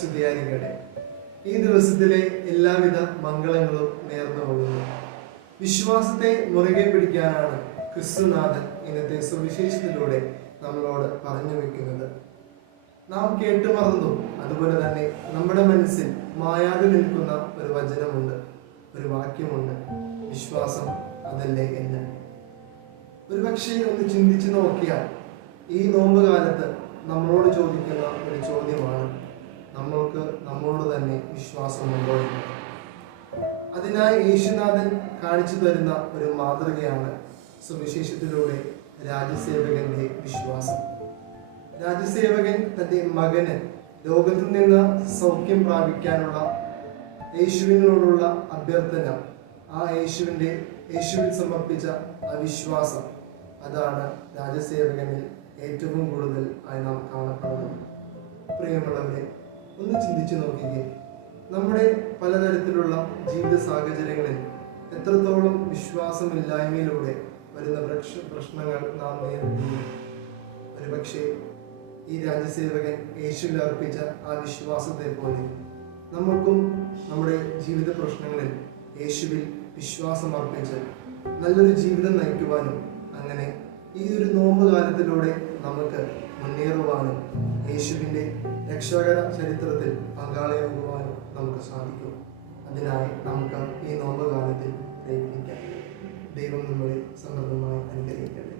സ്തുതിയായിരിക്കട്ടെ. ഈ ദിവസത്തിലെ എല്ലാവിധ മംഗളങ്ങളും നേർന്നു പോകുന്നു. വിശ്വാസത്തെ മുറുകെ പിടിക്കാനാണ് ക്രിസ്തുനാഥൻ ഇന്നത്തെ സുവിശേഷത്തിലൂടെ നമ്മളോട് പറഞ്ഞു വെക്കുന്നത്. നാം കേട്ടുമറന്നതും അതുപോലെ തന്നെ നമ്മുടെ മനസ്സിൽ മായാതെ നിൽക്കുന്ന ഒരു വചനമുണ്ട്, ഒരു വാക്യമുണ്ട്: വിശ്വാസം അതല്ലേ എന്ന്. ഒരുപക്ഷെ ഒന്ന് ചിന്തിച്ചു നോക്കിയാൽ ഈ നോമ്പ് കാലത്ത് നമ്മളോട് ചോദിക്കുന്ന ഒരു ചോദ്യമാണ്: നമ്മൾക്ക് നമ്മളോട് തന്നെ വിശ്വാസമുണ്ടോ എന്ന്. അതിനായി യേശുനാഥൻ കാണിച്ചു തരുന്ന ഒരു മാതൃകയാണ് സുവിശേഷത്തിലൂടെ രാജ്യസേവകന്റെ വിശ്വാസം. രാജ്യസേവകൻ തന്റെ മകന് രോഗത്തിൽ നിന്ന് സൗഖ്യം പ്രാപിക്കാനുള്ള യേശുവിനോടുള്ള അഭ്യർത്ഥന, ആ യേശുവിൽ സമർപ്പിച്ച ആ വിശ്വാസം, അതാണ് രാജ്യസേവകനിൽ ഏറ്റവും കൂടുതൽ ആയി നാം കാണപ്പെടുന്നത്. പ്രിയമുള്ളവരെ, ഒന്ന് ചിന്തിച്ചു നോക്കിക്കേ. നമ്മുടെ പലതരത്തിലുള്ള ജീവിത സാഹചര്യങ്ങളിൽ എത്രത്തോളം വിശ്വാസമില്ലായ്മയിലൂടെ വരുന്ന പ്രശ്നങ്ങൾ നാം നേരിടുന്നു. ഒരുപക്ഷെ ഈ രാജ്യസേവകൻ യേശുവിൽ അർപ്പിച്ച ആ വിശ്വാസത്തെ പോലെ നമുക്കും നമ്മുടെ ജീവിത പ്രശ്നങ്ങളിൽ യേശുവിൽ വിശ്വാസം അർപ്പിച്ച് നല്ലൊരു ജീവിതം നയിക്കുവാനും അങ്ങനെ ഈ ഒരു നോമ്പ് കാലത്തിലൂടെ നമുക്ക് മുന്നേറുവാനും യേശുവിൻ്റെ രക്ഷകര ചരിത്രത്തിൽ പങ്കാളിയാകുവാനും നമുക്ക് സാധിക്കും. അതിനായി നമുക്ക് ഈ നോമ്പ് കാലത്തിൽ പ്രയത്നിക്കാം. ദൈവം നമ്മളെ സമൃദ്ധമായി അനുഗ്രഹിക്കട്ടെ.